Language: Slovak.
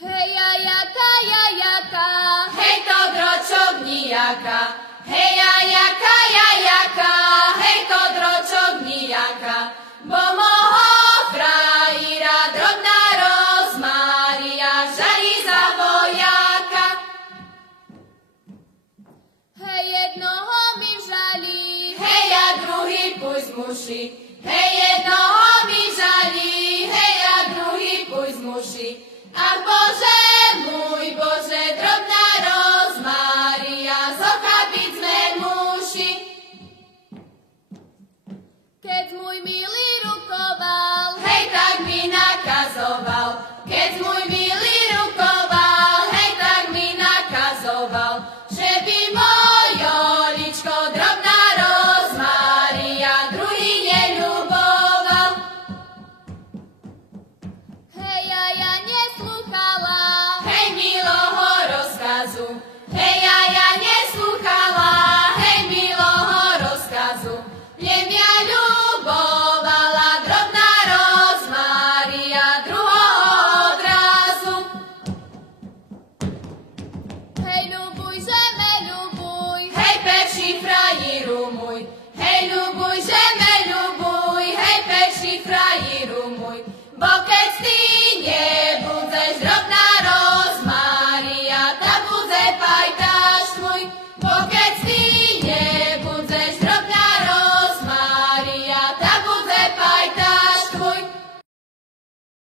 Heja jaka, hej to dročok nijaka, heja jaka, hej to dročok nijaka, bo moho frajira drobná rozmária žarí za vojaka. hej jednoho mi žalí, Hej a druhý púšť muši, hej jednoho mi žalí, hej a druhý púšť muši. Ach Bože, môj Bože, drobná rozmária, zochapiť sme muši. keď môj milý rukoval, Hej, tak mi nakazoval, keď môj milý rukoval, hej, tak mi nakazoval, že by mojo ličko drobná rozmária druhý neľuboval. hej ja neslúchala, Hej, miloho rozkazu, hej, ja neslúchala, hej, miloho rozkazu, mne mňa ľubovala drobná rozmária druhého odrazu. hej ľubuj, že me ľubuj, Hej, perší frajíru môj, hej, ľubuj, že